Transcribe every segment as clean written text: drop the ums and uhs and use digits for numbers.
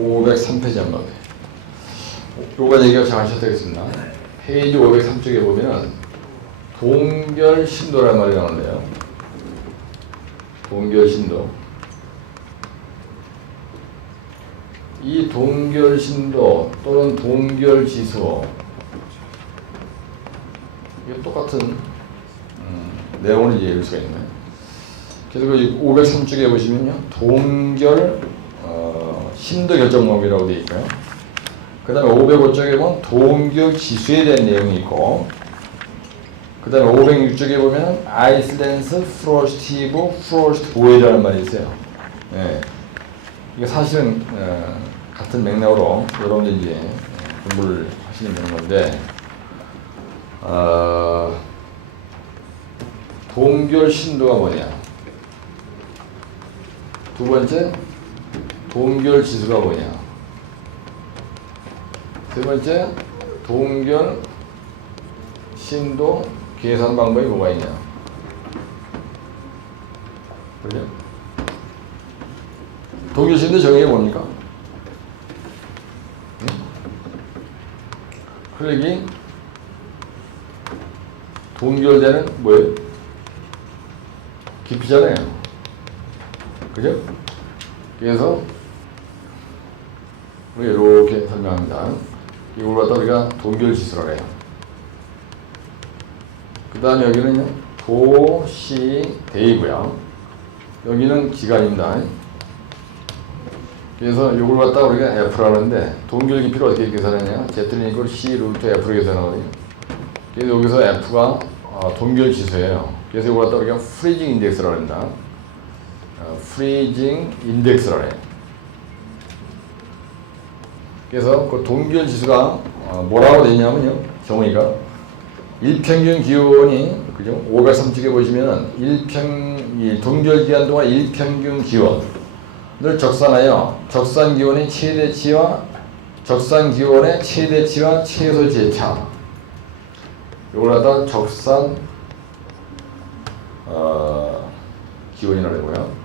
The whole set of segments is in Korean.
503페이지 한번. 요거 얘기가 잘 하셔야 되겠습니다. 페이지 503쪽에 보면은 동결신도라는 말이 나오는데요. 동결신도. 이 동결신도 또는 동결지수, 이게 똑같은 내용을 이제 읽을 수가 있네요. 그래서 그 503쪽에 보시면요, 동결 심도 결정법이라고 되어 있고요. 그 다음에 505쪽에 보면 동결 지수에 대한 내용이 있고, 그 다음에 506쪽에 보면 아이슬란드 프로스티브 프로스트 보이라는 말이 있어요. 예. 이게 사실은 같은 맥락으로 여러분들 이제 공부를 하시면 되는 건데, 동결 신도가 뭐냐? 두 번째, 동결 지수가 뭐냐? 세 번째, 동결 신도 계산 방법이 뭐가 있냐? 그죠? 동결 신도 정의가 뭡니까? 혈액이 동결되는 뭐예요? 깊이잖아요. 그죠? 그래서 우리가 이렇게 설명합니다. 이걸 갖다 우리가 동결지수라고 해요. 그 다음에 여기는요, 도시대이고요. 여기는 기간입니다. 그래서 이걸 갖다 우리가 F라는데, 동결 깊이를 어떻게 계산하냐? Z는 이걸 C 루트 F로 계산하거든요. 그래서 여기서 F가 동결 지수예요. 그래서 이걸 갖다 우리가 프리징 인덱스라고 합니다. 프리징 인덱스라고 해요. 그래서 그 동결 지수가 뭐라고 되냐면요, 정의가 일평균 기온이, 그죠? 503쪽에 보시면은 이 동결 기간 동안 일평균 기온을 적산하여 적산 기온의 최대치와 적산 기온의 최대치와 최소치의 차, 이걸 갖다 적산 기온이라고 하고요.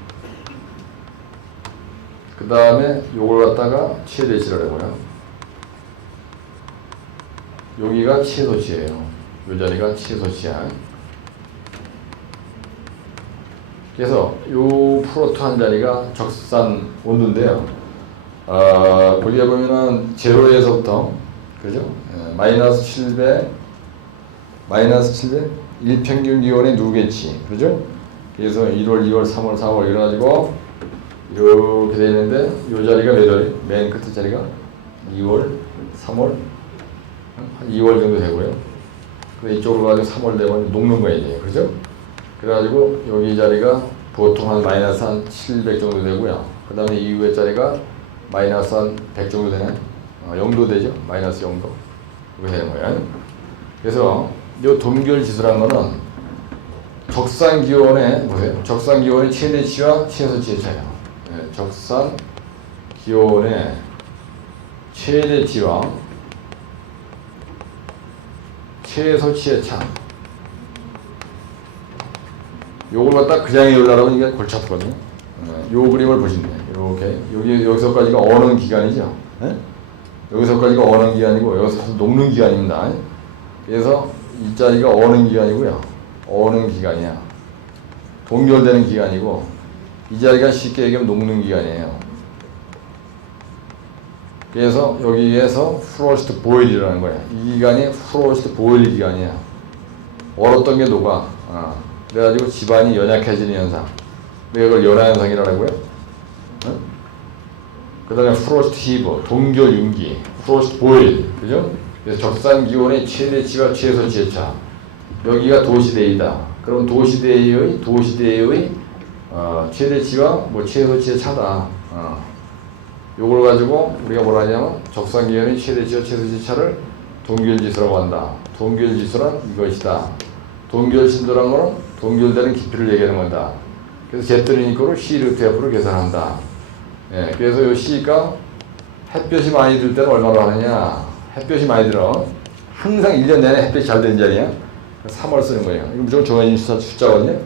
그 다음에 요걸 갖다가 최대치라고 하고요. 여기가 최소치예요. 요 자리가 최소치야. 그래서 요 프로트 한 자리가 적산 온도인데요. 거기에 보면은 제로에서부터, 그죠? 마이너스 700, 일평균 기온의 누계치, 그죠? 그래서 1월, 2월, 3월, 4월 이래가지고 이렇게 되어 있는데, 요 자리가 몇 월? 맨 끝에 자리가 2월, 3월, 한 2월 정도 되고요. 근데 이쪽으로 가지고 3월 되면 녹는 거예요, 이제. 그죠? 그래가지고 여기 자리가 보통 한 마이너스 한 700 정도 되고요. 그 다음에 이후에 자리가 마이너스 한 100 정도 되네. 0도 되죠? 마이너스 0도. 이렇게 되는 거예요. 그래서 이 동결 지수라는 거는 적산 기온의, 보세요. 적산 기온의 최대치와 최소치의 차이예요. 네, 적산 기온의 최대치와 최소치의 차. 요걸 갖다 그냥 열라라고 이게 골치 아프거든요. 요 그림을 보시면 돼요. 이렇게. 여기서까지가 어는 기간이죠. 네? 여기서까지가 어는 기간이고, 여기서 녹는 기간입니다. 그래서 이 자리가 어는 기간이고요. 어는 기간이야. 동결되는 기간이고, 이 자리가 쉽게 얘기하면 녹는 기간이에요. 그래서 여기에서 프로스트 보일이라는 거예요. 이 기간이 프로스트 보일 기간이야. 얼었던 게 녹아. 그래가지고 집안이 연약해지는 현상. 내가 이걸 연화 현상이라고 하고요. 그 다음에 프로스트 히버, 동결 윤기, 프로스트 보일, 그죠? 그래서 적산 기온의 최대치와 최소치의 차. 여기가 도시대이다. 그럼 도시대의 최대치와 뭐 최소치의 차다. 요걸 가지고 우리가 뭐라 하냐면 적산 기온의 최대치와 최소치의 차를 동결지수라고 한다. 동결지수란 이것이다. 동결 신도란 거는 동결되는 깊이를 얘기하는 거다. 그래서 Z니까로 C 루트 F로 계산한다. 예, 그래서 이 C가 햇볕이 많이 들 때는 얼마나 하느냐. 햇볕이 많이 들어. 항상 1년 내내 햇볕이 잘 되는 자리야. 3월 쓰는 거예요. 이거 무조건 정해진 숫자거든요.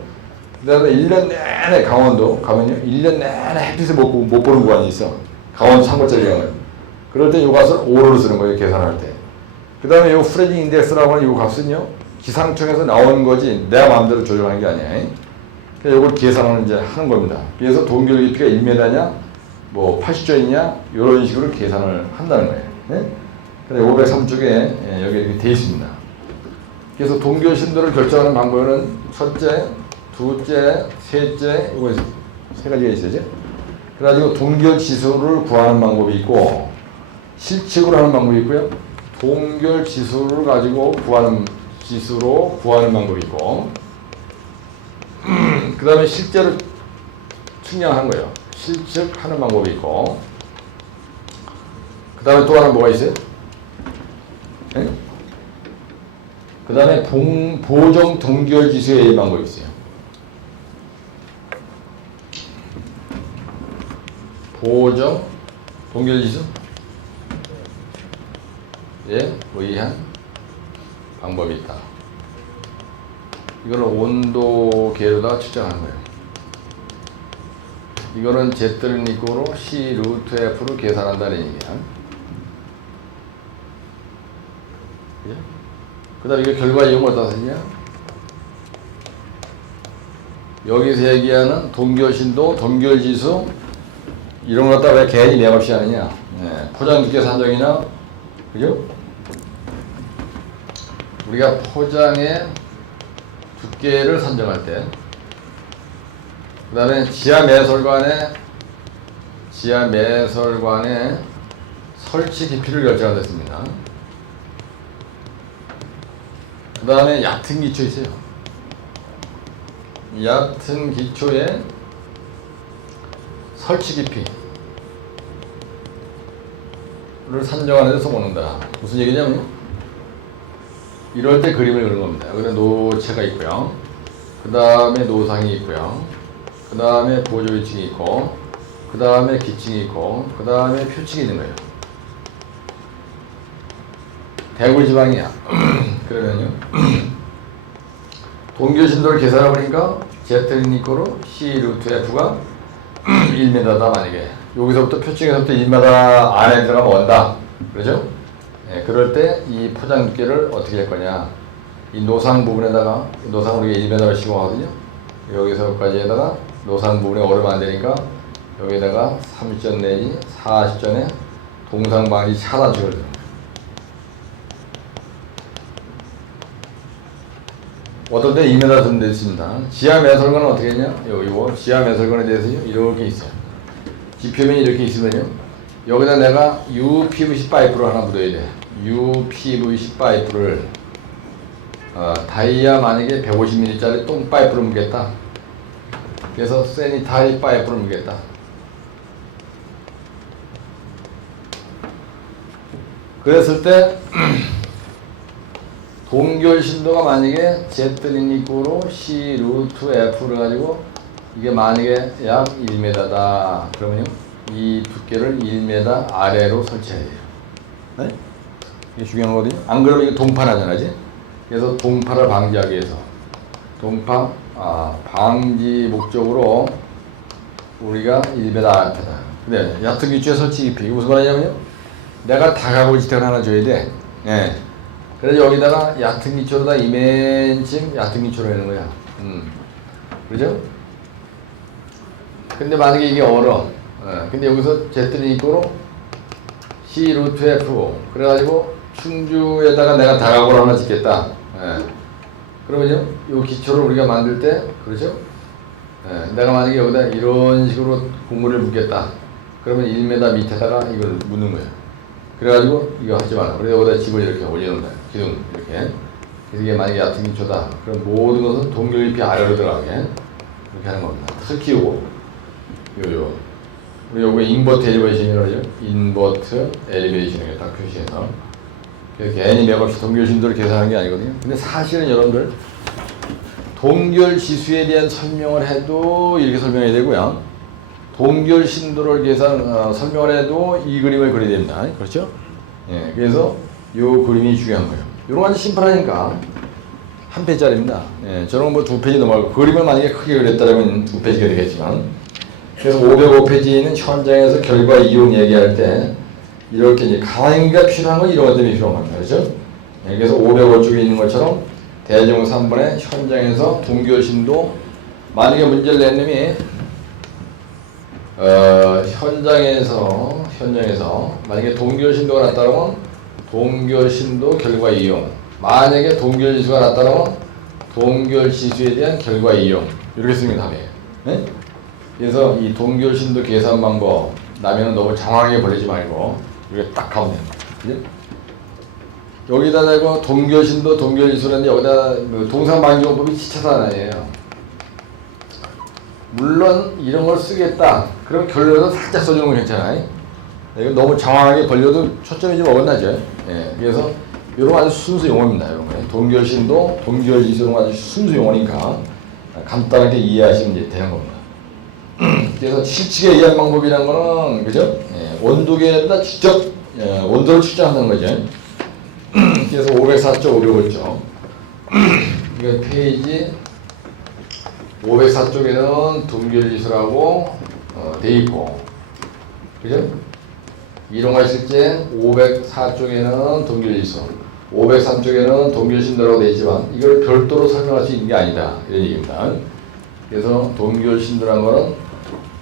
그 다음에 1년 내내 강원도 가면요, 1년 내내 햇빛을 못 보는 구간이 있어. 가운데 3번짜리가 거예요. 그럴 때 이 값을 5로 쓰는 거예요. 계산할 때. 그 다음에 이 프레징 인덱스라고 하는 이 값은요. 기상청에서 나오는 거지 내가 마음대로 조정하는 게 아니에요. 그러니까 이걸 계산을 이제 하는 겁니다. 그래서 동결 깊이가 1m냐 뭐 80전이냐 이런 식으로 계산을 한다는 거예요. 네? 그래 503쪽에 여기 이렇게 돼 있습니다. 그래서 동결 신도를 결정하는 방법은 첫째, 둘째, 셋째 이거 세 가지가 있어야죠. 그래가지고 동결 지수를 구하는 방법이 있고 실측으로 하는 방법이 있고요. 동결 지수를 가지고 지수로 구하는 방법이 있고 그 다음에 실제로 측량한 거예요. 실측하는 방법이 있고 그 다음에 또 하나 뭐가 있어요? 네? 그 다음에 보정 동결 지수의 방법이 있어요. 보정 동결 지수 에 의한 방법이 있다. 이거는 온도계로다 측정하는 거예요. 이거는 Z는 이꼬로 C 루트 F로 계산한다는 얘기야. 그 다음에 이게 결과 이용을 어디다 쓰냐? 여기서 얘기하는 동결신도, 동결지수 이런 거 갖다 왜 괜히 맥없이 하느냐? 포장 두께 산정이나 그죠? 우리가 포장의 두께를 산정할 때 그 다음에 지하 매설관의 설치 깊이를 결정하다 했습니다. 그 다음에 얕은 기초 있어요. 얕은 기초의 설치 깊이를 산정하는 데 써먹는다. 무슨 얘기냐면 이럴 때 그림을 그린 겁니다. 여기다 노체가 있고요. 그 다음에 노상이 있고요. 그 다음에 보조위층이 있고 그 다음에 기층이 있고 그 다음에 표층이 있는 거예요. 대골지방이야. 그러면요 동결신도를 계산해보니까 Z는 이꼬로 C 루트 F가 1m다 만약에 여기서부터 표층에서부터 1m 안에 들어가면 온다. 그러죠? 네, 그럴 때 이 포장 두께를 어떻게 할 거냐. 이 노상 부분에다가 노상을 우리가 1m를 시공하거든요. 여기서까지에다가 노상 부분에 오르면 안 되니까 여기다가 30전 내지 40전에 동상방지 차단축을 들어요. 어떨 때 2m 정도 있습니다. 지하 매설관은 어떻게 했냐? 이거 지하 매설관에 대해서요 이렇게 있어요. 지표면이 이렇게 있으면요 여기다 내가 UPVC 파이프를 하나 묻어야 돼. UPVC 파이프를 다이아 만약에 150mm짜리 똥 파이프를 묻겠다. 그래서 세니타리 파이프를 묻겠다. 그랬을 때 동결 신도가 만약에 Z는 이꼬로 C 루트 F를 가지고 이게 만약에 약 1m다. 그러면요 이 두께를 1m 아래로 설치해야 돼요. 네? 이게 중요한 거거든요. 안 그러면 이게 동파나잖아, 그지? 그래서 동파를 방지하기 위해서 동파 방지 목적으로 우리가 1m 앞에다. 근데 얕은 기초의 설치 깊이 이게 무슨 말이냐면요. 내가 다가구 지택을 하나 줘야 돼. 예. 그래서 여기다가 얕은 기초로다 이맨쯤 얕은 기초로 하는 거야. 그죠? 근데 만약에 이게 얼어. 근데 여기서 Z는 이꼬로 C 루트 F 그래가지고 충주에다가 내가 다가구를 하나 짓겠다. 그러면요 이 기초를 우리가 만들 때 그렇죠? 내가 만약에 여기다 이런 식으로 고무를 묻겠다. 그러면 1m 밑에다가 이걸 묻는 거예요. 그래가지고 이거 하지 마라. 그래서 여기다 집을 이렇게 올려놓는다. 기둥 이렇게. 그래서 이게 만약에 얕은 기초다. 그럼 모든 것은 동결 깊이 아래로 들어가게 이렇게 하는 겁니다. 특히 요거 우리 요거 인버트 엘리베이션이라고 하죠. 인버트 엘리베이션을 딱 표시해서 괜히 맥없이 동결 신도를 계산하는 게 아니거든요. 근데 사실은 여러분들 동결 지수에 대한 설명을 해도 이렇게 설명해야 되고요. 동결 신도를 설명을 해도 이 그림을 그려야 됩니다. 그렇죠? 예, 그래서 요 그림이 중요한 거예요. 요런 거 아주 심플하니까 한 페이지짜리입니다. 예, 저런 뭐 두 페이지 넘어가고 그림을 만약에 크게 그렸다면 두 페이지가 되겠지만 그래서 505페이지에는 현장에서 결과 이용 얘기할 때 이렇게 이제 강의가 필요한 건 이런 것 때문에 필요한 겁니다. 그렇죠? 그래서 505쪽에 있는 것처럼 대종 3번에 현장에서 동결신도 만약에 문제를 낸 놈이 현장에서 만약에 동결신도가 났다면 동결신도 결과 이용, 만약에 동결지수가 났다면 동결지수에 대한 결과 이용, 이렇게 쓰는 게 답이에요. 네? 그래서 이 동결신도 계산 방법 나면은 너무 장황하게 벌리지 말고 이렇게 딱 가면 됩니다. 그죠? 여기다 대고 동결신도 동결지수라는데 여기다 동사만조법이 지차단어예요. 물론 이런 걸 쓰겠다. 그럼 결론은 살짝 써주는 건 괜찮아요. 이건 너무 장황하게 벌려도 초점이 좀 어긋나죠. 예, 그래서 이런 아주 순수 용어입니다. 이런 거. 동결신도 동결지수는 아주 순수 용어니까 간단하게 이해하시면 이제 되는 겁니다. 그래서 실측에 의한 방법이라는 거는 그죠? 예, 온도계에다 직접 온도를 측정하는 거죠. 그래서 504쪽, 505쪽. 이건 페이지 504쪽에는 동결지수라고 돼 있고, 그죠? 이동하실 때 504쪽에는 동결지수, 503쪽에는 동결신도라고 돼 있지만 이걸 별도로 설명할 수 있는 게 아니다, 이런 얘기입니다. 그래서 동결신도라는 거는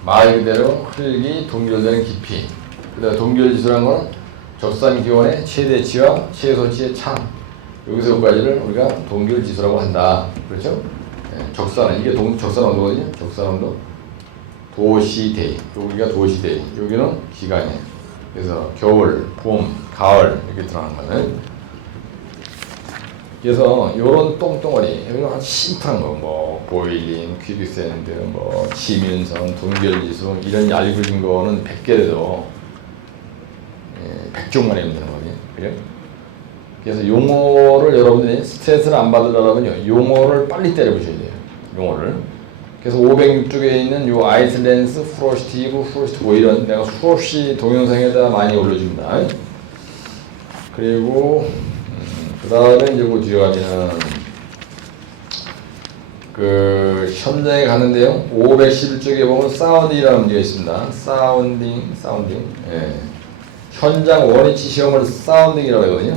말 그대로 흙이 동결되는 깊이, 그다음 동결지수라는 거는 적산 기온의 최대치와 최소치의 차, 여기서 여기까지를 우리가 동결지수라고 한다. 그렇죠? 적산은 이게 적산 온도거든요. 적산 온도, 도시대이, 여기가 도시대이, 여기는 기간이에요. 그래서 겨울, 봄, 가을 이렇게 들어가는 거는. 그래서 요런 똥덩어리, 여기는 아주 심플한 거, 뭐 보일링, 퀴빅샌드, 뭐 지민선, 동결지수 이런 얇은 거는 100개라도 100종만 해면 되는 거거든요. 그래? 그래서 용어를 여러분들이 스트레스를 안 받으려면 용어를 빨리 때려보셔야 돼요. 용어를. 그래서 506쪽에 있는 요 아이슬렌스, 프로스티브, 프로스트 보이런 내가 수없이 동영상에다 많이 올려줍니다. 그리고 그 다음에 이제 그 뒤에 가면은 그 현장에 가는데요. 511쪽에 보면 사운딩이라는 문제가 있습니다. 사운딩. 예. 현장 원위치 시험을 사운딩이라고 하거든요.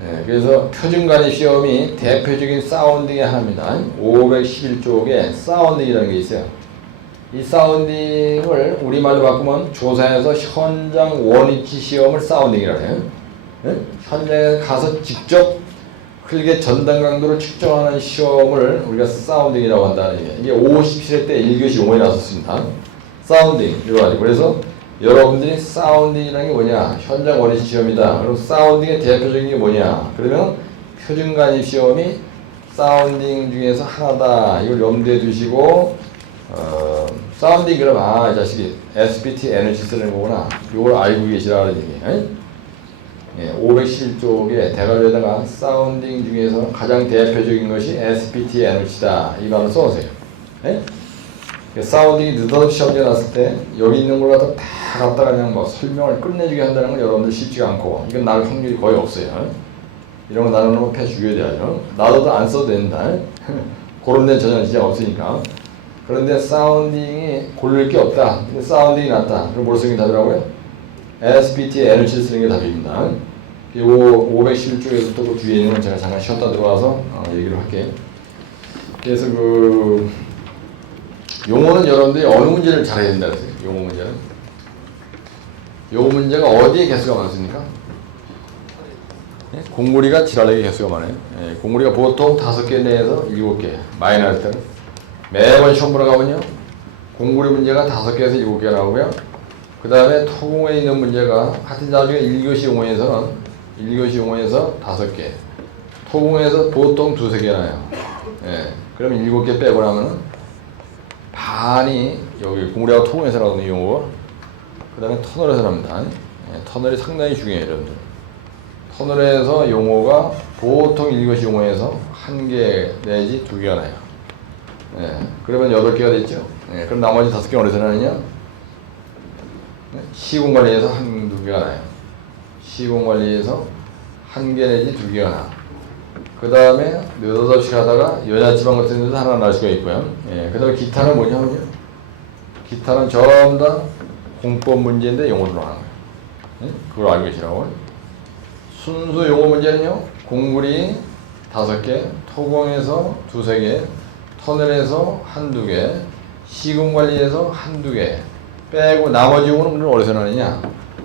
네, 그래서 표준관의 시험이 대표적인 사운딩의 하나입니다. 511쪽에 사운딩이라는 게 있어요. 이 사운딩을 우리말로 바꾸면 조사에서 현장 원위치 시험을 사운딩이라고 해요. 네? 현장에 가서 직접 흙의 전단 강도를 측정하는 시험을 우리가 사운딩이라고 한다는 얘기예요. 이게 57회 때 1교시 용어에 나왔습니다. 사운딩, 이거 가지고. 그래서 여러분들이 사운딩이라는 게 뭐냐? 현장 원위치 시험이다. 그럼 사운딩의 대표적인 게 뭐냐? 그러면 표준관입 시험이 사운딩 중에서 하나다. 이걸 염두에 두시고 사운딩 그럼 이 자식이 SPT 에너지 쓰는 거구나. 이걸 알고 계시라는 얘기예요. 예, 511쪽에 대괄호에다가 사운딩 중에서 가장 대표적인 것이 SPT 에너지다. 이 말을 써오세요. 예? 사운딩이 느닷없이 시험지에 났을 때 여기 있는 걸 갖다 다 갖다가 그냥 뭐 설명을 끝내주게 한다는 건 여러분들 쉽지가 않고 이건 나올 확률이 거의 없어요. 이런 거 나누는 거 패 죽여야 돼요. 나도 안 써도 된다. 그런 데는 전혀 진짜 없으니까. 그런데 사운딩이 고를 게 없다. 근데 사운딩이 났다. 그럼 뭘 쓰는 게 답이라고요? SPT 에너지를 쓰는 게 답입니다. 요 511쪽에서 또 그 뒤에 있는 건 제가 잠깐 쉬었다 들어와서 얘기를 할게요. 그래서 용어는 여러분들이 어느 문제를 잘해야 된다 그랬어요. 용어 문제는. 요 문제가 어디에 개수가 많습니까? 네? 공구리가 지랄하게 개수가 많아요. 네, 공구리가 보통 5개 내에서 7개 많이 나올 때는 매번 시험 보러 가면요. 공구리 문제가 5개에서 7개가 나오고요. 그 다음에 토공에 있는 문제가 하여튼 나중에 1교시 용어에서는 5개 토공에서 보통 2-3개 나요. 네, 그럼 7개 빼고 나면은 반이 여기 공구리하고 토공에서 나오는 용어가 그 다음에 터널에서 나옵니다. 네, 터널이 상당히 중요해요. 여러분들. 터널에서 용어가 보통 1교시 용어에서 1개 내지 2개가 나요. 네, 그러면 8개가 됐죠. 네, 그럼 나머지 5개 어디서 나느냐? 네, 시공관리에서 1-2개가 나요. 시공관리에서 1개 내지 2개가 나. 그 다음에 느닷없이 가다가 연야지방 같은 데도 하나 날 수가 있고요. 예, 그 다음에 기타는 뭐냐면요. 기타는 전부 다 공법 문제인데 용어로 나오는 거예요. 응? 그걸 알고 계시라고. 순수 용어 문제는요. 공구리 5개, 토공에서 2-3개, 터널에서 1-2개, 시공관리에서 1-2개 빼고 나머지 용어는 그럼 어디서 나느냐?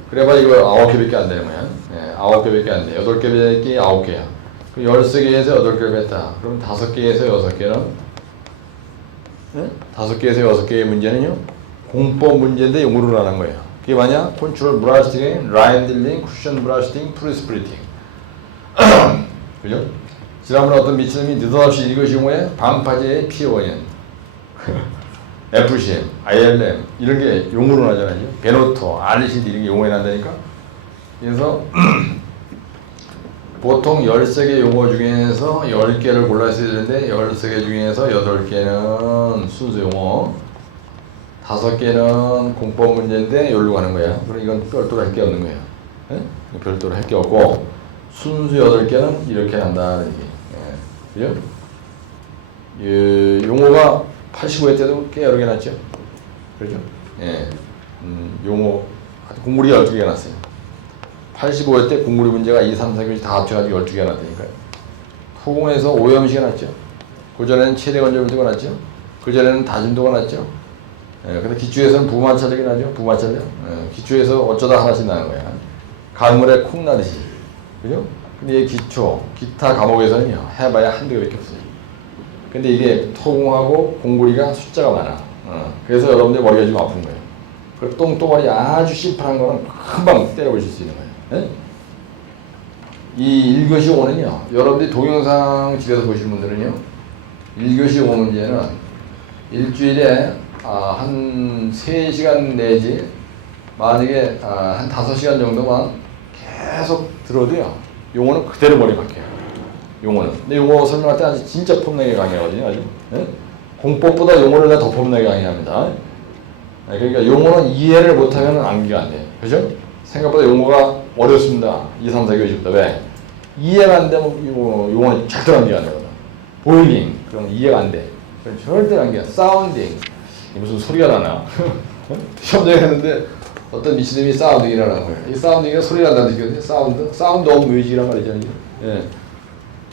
그래봐 이거 9개밖에 안 되는 거야. 예, 9개밖에 안 돼. 8개 빼기 9개야. 그럼 13개에서 8개를 뺐다. 그럼 5개에서 6개는 5개에서 6개의 문제는요. 공법 문제인데 용어로 나는 거예요. 그게 뭐냐? 컨트롤 브라스팅, 라인 딜링, 쿠션 브라스팅, 프리스프리팅. 그죠? 지난번에 어떤 미친놈이 느닷없이 이것이 용어에 반파제의 피어원 FCM, ILM 이런 게 용어로 나잖아요. 베노토, RCD 이런 게 용어에 난다니까. 그래서 보통 13개 용어 중에서 10개를 골라야 되는데 13개 중에서 8개는 순수 용어, 5개는 공법 문제인데 여기로 가는 거야. 그럼 이건 별도로 할 게 없는 거야. 예? 별도로 할 게 없고 순수 8개는 이렇게 난다는 얘기. 예. 그죠? 예, 용어가 85회 때도 꽤 여러 개 났죠. 그렇죠? 예. 용어 공구리 12개가 났어요. 85회 때 공구리 문제가 2, 3, 4교시 다 합쳐가지고 12개가 났다니까요. 토공에서 오염시가 났죠. 그전에는 최대 건조물도가 났죠. 그전에는 다진도가 났죠. 예, 근데 기초에서는 부마찰력이 나죠. 부마찰력. 예, 기초에서 어쩌다 하나씩 나는 거야. 강물에 콩 나듯이. 그죠? 근데 이 기초, 기타 과목에서는요, 해봐야 1-2개밖에 없어요. 근데 이게 토공하고 공구리가 숫자가 많아. 그래서 여러분들 머리가 좀 아픈 거예요. 그 똥덩어리 아주 심플한 거는 금방 때려보실 수 있는 거예요. 예? 이 1교시 5는요, 여러분들이 동영상 집에서 보시는 분들은요, 1교시 5 문제는 일주일에 한 3시간 내지, 만약에 한 5시간 정도만 계속 들어도요, 용어는 그대로 머리 박혀요. 용어는. 근데 용어 설명할 때 아주 진짜 폼나게 강의하거든요. 아주. 네? 공법보다 용어를 더 폼나게 강의합니다. 네, 그러니까 용어는 이해를 못하면 암기가 안 돼요. 그죠? 생각보다 용어가 어렵습니다. 2, 3, 4교시부터. 왜? 이해가 안 되면 용어는 절대 암기가 안 되거든. 보일링. 그럼 이해가 안 돼. 그럼 절대 암기가 안 돼. 사운딩. 무슨 소리가 나나. 시험장에 했는데 어떤 미친놈이 사운딩이라는 거예요. 이 사운딩이 소리가 난다는 얘기거든요. 사운드 오브 뮤직이란 말이죠. 예.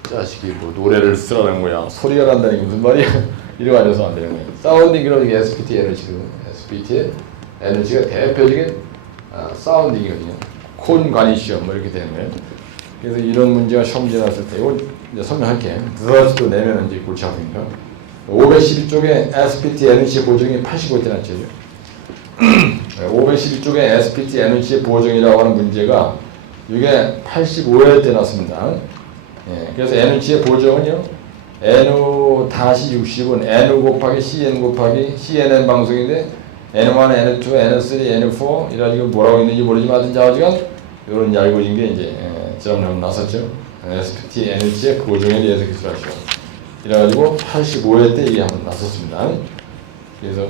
자식이 뭐 노래를 쓰라는 거야. 소리가 난다는 게 무슨 말이야. 이러고 앉아서 안 되는 거예요. 사운딩 그러는 게 SPT 에너지거든요. SPT의 에너지가 대표적인 사운딩이거든요. 콘관이 시험 뭐 이렇게 되는 거예요. 그래서 이런 문제가 시험 문제 났을 때 이걸 이제 설명할게. 드라스도 내면 이제 골치 아프니까. 512쪽에 SPT 에너지 보정이 85대 났죠. 512쪽에 SPT 에너지 보정이라고 하는 문제가 이게 85회 때 났습니다. 예, 그래서 N치의 보정은요, N-60은 N 곱하기 CN 곱하기 CNN 방송인데, N1, N2, N3, N4, 이래가지고 뭐라고 있는지 모르지만 하여튼 자어지간 이런 얄궂은 게 이제, 지난번에 나섰죠. SPT, N치의 보정에 대해서 기술하시오. 이래가지고 85회 때 이게 한번 나섰습니다. 그래서,